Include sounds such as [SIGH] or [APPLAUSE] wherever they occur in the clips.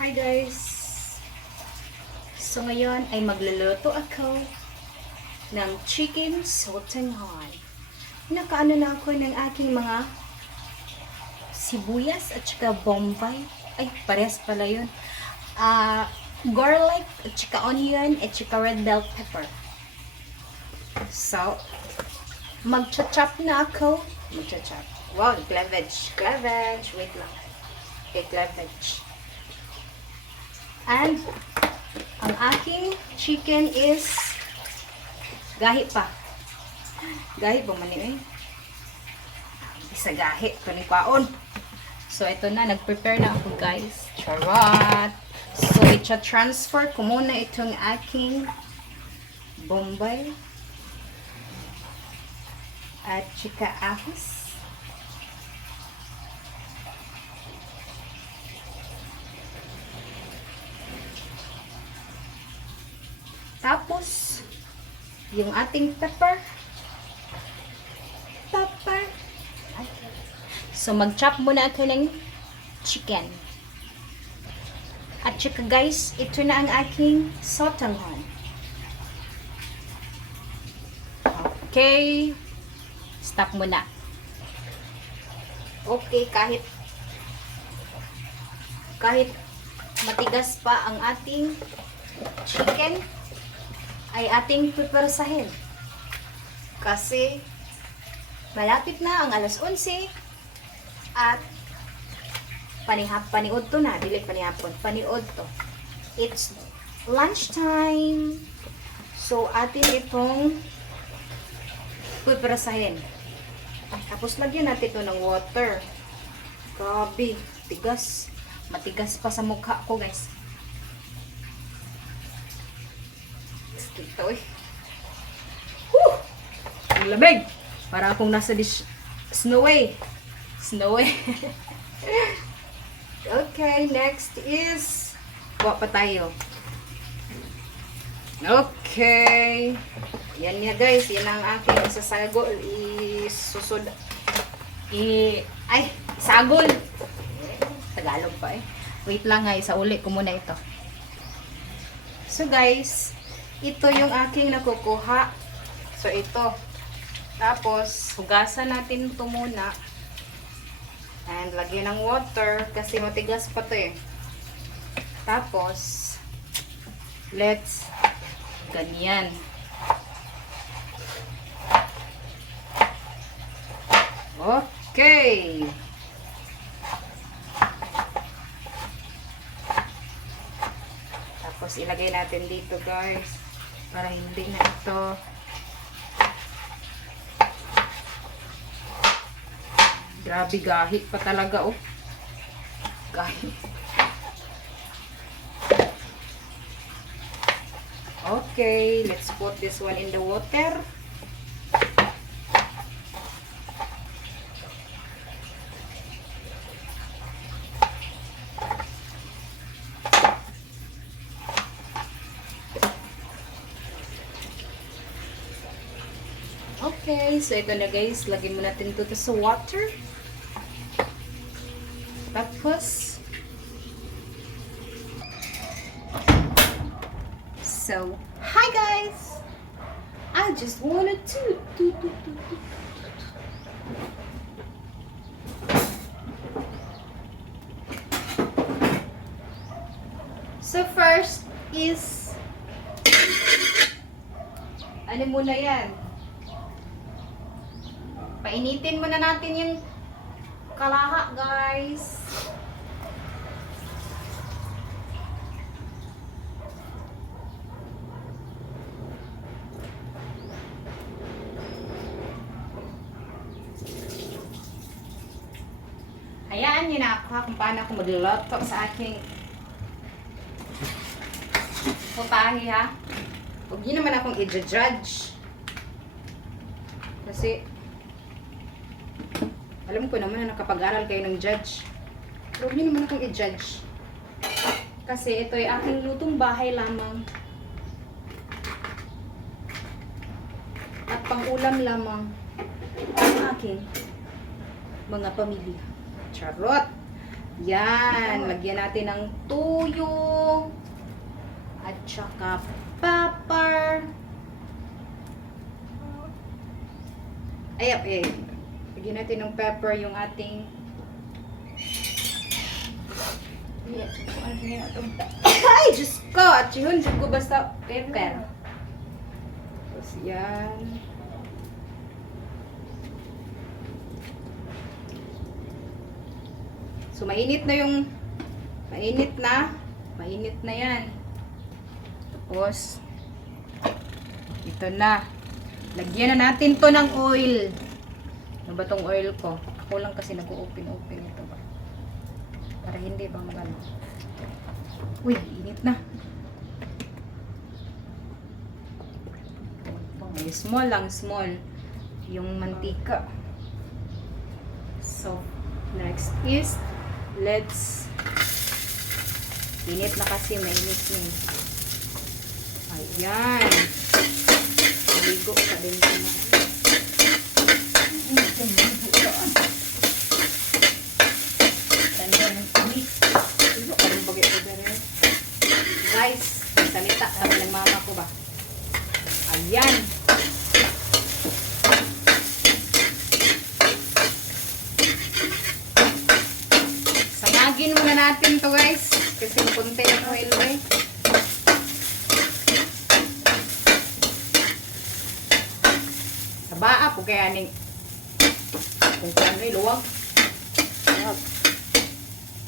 Hi guys! So ngayon ay magluluto ako ng chicken sautehan. Nakaano na ako ng aking mga sibuyas at saka bombay. Ay, parehas pala yun. Ah, garlic at saka onion at saka red bell pepper. So, magcha-chop na ako. Magcha-chop. Wow, cleavage. Cleavage. Wait lang. Okay, cleavage. And, ang aking chicken is gahi pa. Gahi pa man eh. Isa gahi. Ito ni kwaon. So, ito na. Nag-prepare na ako, guys. Charot! So, itcha-transfer ko muna itong aking bombay at chika ahos. Tapos, yung ating pepper. Pepper. So, mag-chop muna ako ng chicken. At saka guys, ito na ang aking sotanghon. Okay. Stop muna. Okay, kahit kahit matigas pa ang ating chicken, ay ating pipersahin. Kasi malapit na ang alas 11 at panihap paniod to na, dili panihapon, paniod to. It's lunchtime. So atin itong pipersahin. Tapos lagyan natin ito ng water. Grabe, tigas. Matigas pa sa mukha ko, guys. Ito eh. Whew! Ang lamig! Para akong nasa dis snowy. Snowy. [LAUGHS] okay, next is Kuha pa tayo. Okay. Yan niya guys, yan ang aking isasago, isusod, i, ay, sagol. Tagalog pa eh. Wait lang nga, isa uli ko muna ito. So guys, ito yung aking nakukuha. So ito. Tapos, hugasan natin ito muna. And lagyan ng water kasi matigas pa to eh. Tapos, let's ganyan. Okay. Tapos ilagay natin dito guys para hindi na ito Grabe gahi pa talaga oh. Gahi. Okay, let's put this one in the water. Okay, so ito na guys, lagyan mo natin ito sa water. Tapos, So, hi guys! I just wanted to do, do, do, do. So first is ano muna yan? Painitin muna natin yung kalaha guys. Hayaan niyo na ako kung paano ako magluluto sa aking putahe ha. Huwag niyo naman akong i-judge. Kasi, alam ko naman na nakapag-aral kayo ng judge. Pero niyo naman akong i-judge. Kasi ito ay aking lutong bahay lamang. At pang-ulam lamang ang aking mga pamilya. Charot! Yan, lagyan natin ng tuyo at saka pepper. Ay, ay, lagyan natin ng pepper yung ating Ay, Diyos ko! At yun, ko basta pepper. Tapos yan. So, mainit na yung mainit na. Mainit na yan. Tapos, ito na. Lagyan na natin to ng oil. Ba tong oil ko? Ako lang kasi nag-open-open ito ba. Para hindi ba magano. Uy, init na. Ay, Small lang, small. Yung mantika. So, next is, let's, init na kasi, mainit na eh. Ayan. Maligo pa din ko na. Tanda ng tumi. Ilo ka rin bagay ko dere. Guys, salita kami ng mama ko ba? Ayan. Samagin muna natin to guys. Kasi punti ang oil eh. Sa baa po kaya ning kung kano eh, luwag.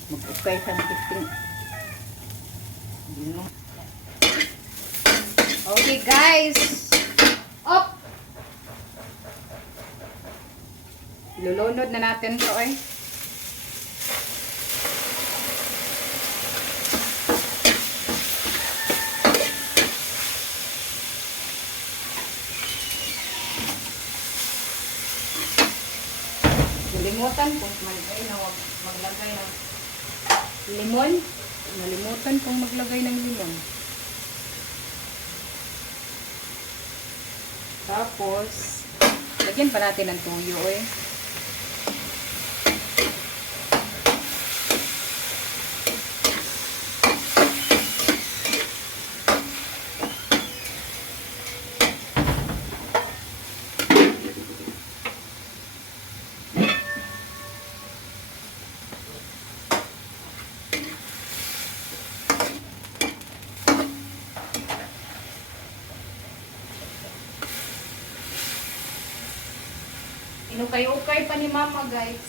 Mag-ukay sa tipping. Okay guys. Up. Lulunod na natin to eh. Nalimutan kung maglagay na wag maglagay ng limon. Nalimutan kung maglagay ng limon. Tapos, lagyan pa natin ng tuyo eh. Inukay-ukay pa ni mama guys.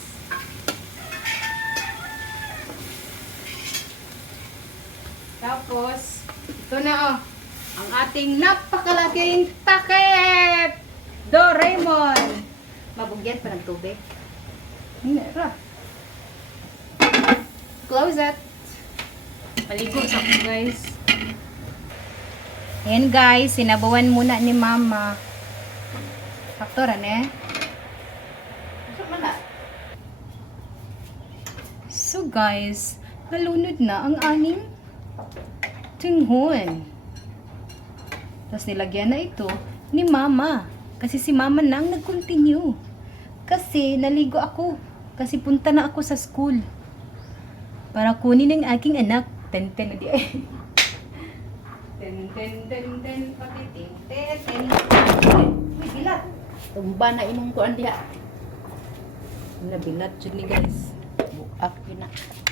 Tapos, ito na oh. Ang ating napakalaking takip! Doraemon! Mabugyan pa ng tubig. Nera. Close it. Paligo sa ako guys. Ayan guys, sinabawan muna ni mama. Sakto rin eh. So guys, nalunod na ang aming tinghon. Tapos nilagyan na ito ni mama. Kasi si mama na ang nag-continue. Kasi naligo ako. Kasi punta na ako sa school. Para kunin ang aking anak. Ten ten na di ay. [LAUGHS] Ten ten ten ten pati ten ten ten. Uy, bilat. Tumba na imong kuan diha. Nabilat jud ni guys. Buak na.